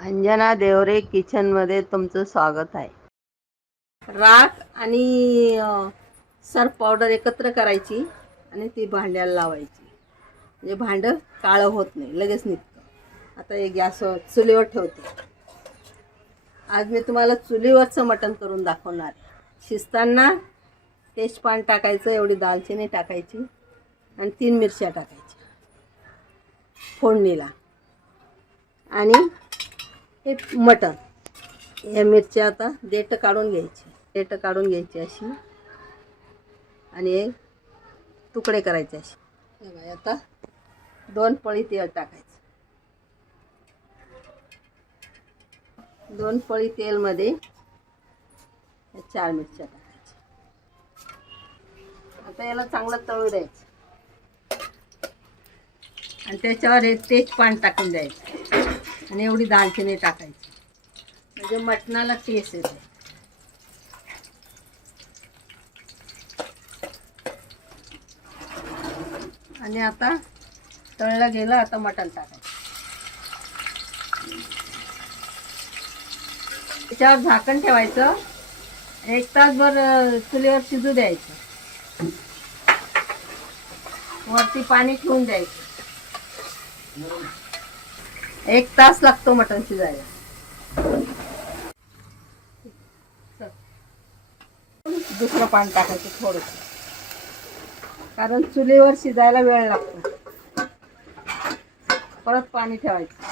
अंजना देवरे किचनमध्ये तुमचं स्वागत आहे. राख आणि सर्फ पावडर एकत्र करायची आणि ती भांड्याला लावायची. म्हणजे भांडं काळं होत नाही लगेच निघतं. आता हे गॅसवर चुलीवर ठेवते. आज मी तुम्हाला चुलीवरचं मटण करून दाखवणार शिजताना तेजपान टाकायचं एवढी दालचिनी टाकायची आणि तीन मिरच्या टाकायच्या फोडणीला. आणि हे मटर. या मिरच्या आता देठ काढून घ्यायची. देठ काढून घ्यायची अशी. आणि तुकडे करायचे असे. हे आता दोन पळी तेल टाकायचं. दोन पळी तेलमध्ये चार मिरच्या टाकायच्या. आता याला चांगलं तळू द्यायचं. आणि त्याच्यावर हे तेजपान टाकून द्यायचं. आणि एवढी दालचिनी टाकायची. म्हणजे मटणाला टेस्ट येते. आणि आता तळलं गेलं आता मटण टाकायचं. त्याच्यावर झाकण ठेवायचं. एक तासभर चुलीवर शिजू द्यायचं. वरती पाणी ठेवून द्यायचं. एक तास लागतो मटण शिजायला दुसरं पाणी टाकायचं थोडंसं कारण चुलीवर शिजायला वेळ लागतो. परत पाणी ठेवायचं.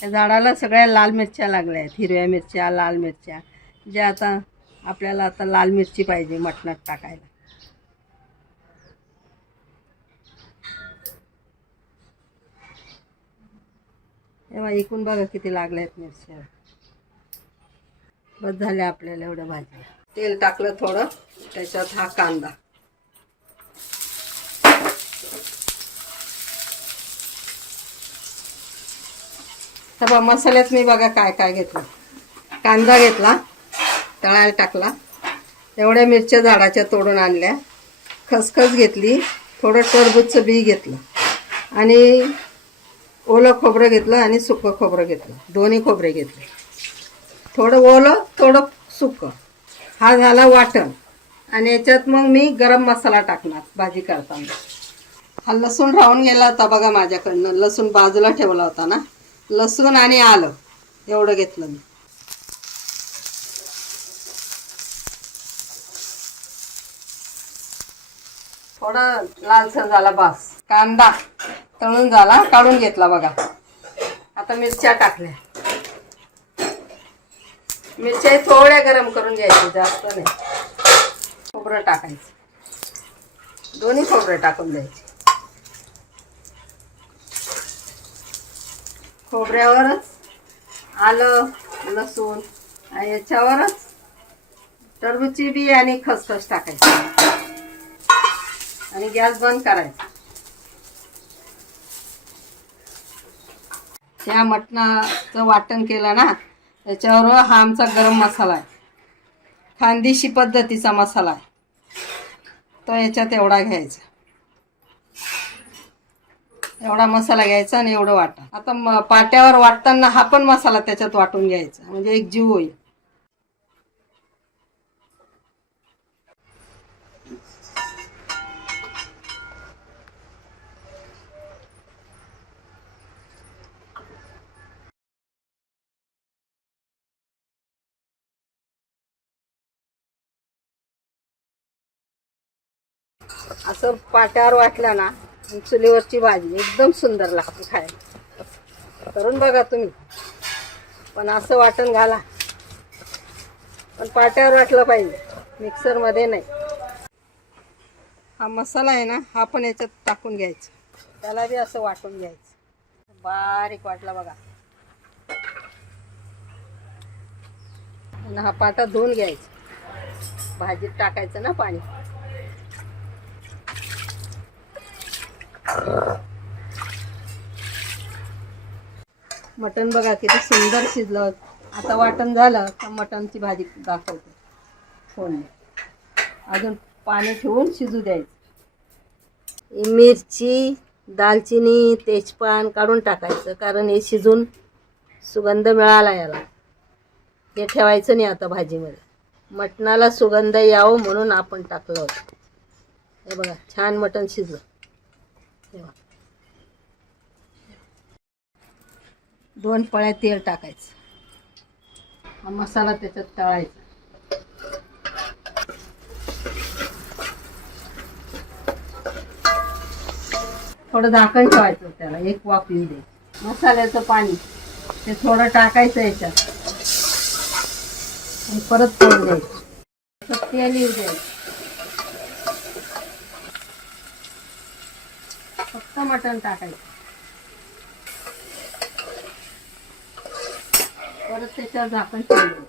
त्या झाडाला सगळ्या लाल मिरच्या लागल्या आहेत. हिरव्या मिरच्या लाल मिरच्या. ज्या आता आपल्याला आता लाल मिरची पाहिजे मटणात टाकायला. तेव्हा एकूण बघा किती लागल्या आहेत मिरच्या. बस झाल्या आपल्याला एवढं भाजी तेल टाकलं थोडं त्याच्यात हा कांदा. तर बा मसाल्यात मी बघा काय काय घेतलं. कांदा घेतला तळायला टाकला. एवढ्या मिरच्या झाडाच्या तोडून आणल्या. खसखस घेतली थोडं टरबूजचं बी घेतलं. आणि ओलं खोबरं घेतलं आणि सुकं खोबरं घेतलं. दोन्ही खोबरे घेतले. थोडं ओलं थोडं सुकं. हा झाला वाटण. आणि याच्यात मग मी गरम मसाला टाकणार भाजी करताना. हा लसूण राहून गेला होता बघा माझ्याकडनं. लसूण बाजूला ठेवला होता ना. लसूण आणि आलं. एवढं घेतलं मी. थोडा लालसर झाला बास. कांदा तळून झाला काढून घेतला बघा. आता मिरच्या टाकल्या. मिरच्या थोड्या गरम करून घ्यायच्या जास्त नाही. खोबरं टाकायचं. दोन्ही खोबरं टाकून द्यायचे. खोबऱ्यावरच आलं लसूण आणि याच्यावरच टरबूजची बी आणि खसखस टाकायची. आणि गॅस बंद करायचा. त्या मटणाचं वाटण केलं ना त्याच्यावर हा आमचा गरम मसाला आहे. खानदेशी पद्धतीचा मसाला आहे. तो याच्यात एवढा घ्यायचा. एवढा मसाला घ्यायचा आणि एवढं वाटा आता पाट्यावर वाटताना हा पण मसाला त्याच्यात वाटून घ्यायचा. म्हणजे एक जीव होईल. असं पाट्यावर वाटलं ना चुलीवरची भाजी एकदम सुंदर लागते खायला. करून बघा तुम्ही. पण असं वाटण घाला. पण पाट्यावर वाटलं पाहिजे. मिक्सरमध्ये नाही. हा मसाला आहे ना हा पण याच्यात टाकून घ्यायचा. त्याला बी असं वाटून घ्यायचं. बारीक वाटला बघा. आणि हा पाटा धुवून घ्यायचा. भाजीत टाकायचं ना पाणी. मटण बघा किती सुंदर शिजलं. आता वाटण झालं तर मटणची भाजी दाखवते. हो फोडणी अजून पाणी ठेवून शिजू द्यायचं. मिरची दालचिनी तेजपान काढून टाकायचं कारण हे शिजून सुगंध मिळाला याला. हे ठेवायचं नाही आता भाजीमध्ये. मटणाला सुगंध यावं म्हणून आपण टाकलं होतं. हे बघा छान मटण शिजलं. तेव्हा दोन पळ्या तेल टाकायचं. मसाला त्याच्यात तळायचा. थोडं झाकण ठेवायचं त्याला एक वाफ येऊ दे. मसाल्याचं पाणी ते थोडं टाकायचं याच्यात. आणि परत तळून द्यायचं तेल येऊ द्यायचं. फक्त मटण टाकायचं. परत त्याच्यावर झाकण ठेवायचं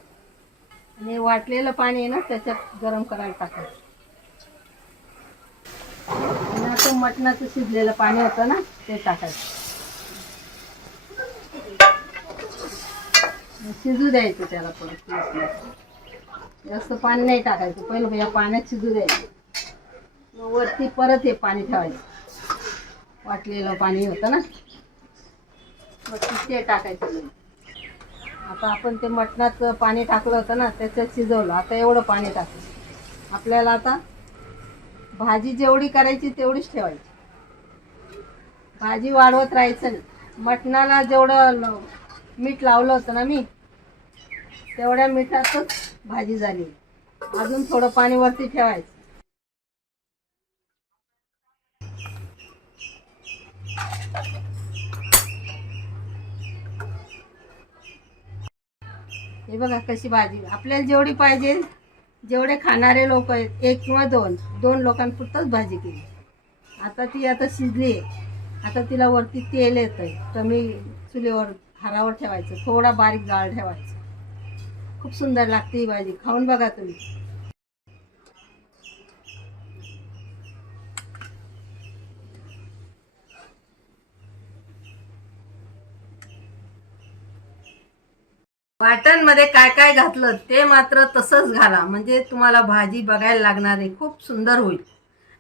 आणि वाटलेलं पाणी आहे ना त्याच्यात गरम करायला टाकायचं. आणि आता मटणाचं शिजलेलं पाणी होतं ना ते टाकायचं. शिजू द्यायचं त्याला परत जास्त पाणी नाही टाकायचं. पहिलं या पाण्यात शिजू द्यायचं. मग वरती परत हे पाणी ठेवायचं. वाटलेलं पाणी होतं ना. मग ते टाकायचं. आता आपण ते मटणात पाणी टाकलं होतं ना त्याच्यात शिजवलं. आता एवढं पाणी टाकलं. आपल्याला आता भाजी जेवढी करायची तेवढीच ठेवायची. भाजी वाढवत राहायचं नाही. मटणाला जेवढं मीठ लावलं होतं ना मी तेवढ्या मिठातच भाजी झाली. अजून थोडं पाणी वरती ठेवायचं हे बघा कशी भाजी. आपल्याला जेवढी पाहिजे जेवढे खाणारे लोक आहेत एक किंवा दोन दोन लोकांपुरतच भाजी केली. आता ती आता शिजली आहे. आता तिला वरती तेल येत आहे कमी चुलीवर हारावर ठेवायचं. थोडा बारीक जाळ ठेवायचा. खूप सुंदर लागते ही भाजी. खाऊन बघा तुम्ही. वाटणमध्ये काय काय घातलं ते मात्र तसंच घाला. म्हणजे तुम्हाला भाजी बघायला लागणार आहे. खूप सुंदर होईल.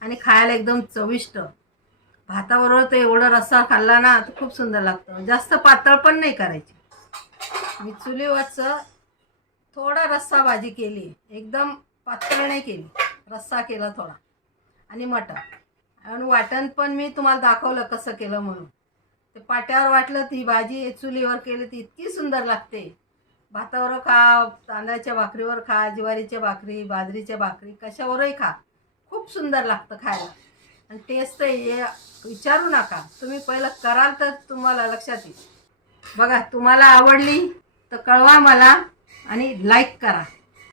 आणि खायला एकदम चविष्ट. भाताबरोबर ते एवढा रस्सा खाल्ला ना तर खूप सुंदर लागतं. जास्त पातळ पण नाही करायची. मी चुलीवरचं थोडा रस्सा भाजी केली. एकदम पातळ नाही केली. रस्सा केला थोडा. आणि मटण. आणि वाटण पण मी तुम्हाला दाखवलं कसं केलं म्हणून. ते पाट्यावर वाटलं ती भाजी चुलीवर केली ती इतकी सुंदर लागते. भातावर खा तांदळाच्या भाकरीवर खा ज्वारीच्या भाकरी बाजरीच्या भाकरी कशावरही खा. खूप सुंदर लागतं खायला. आणि टेस्ट हे विचारू नका. तुम्ही पहिलं कराल तर तुम्हाला लक्षात येईल. बघा तुम्हाला आवडली तर कळवा मला आणि लाईक करा.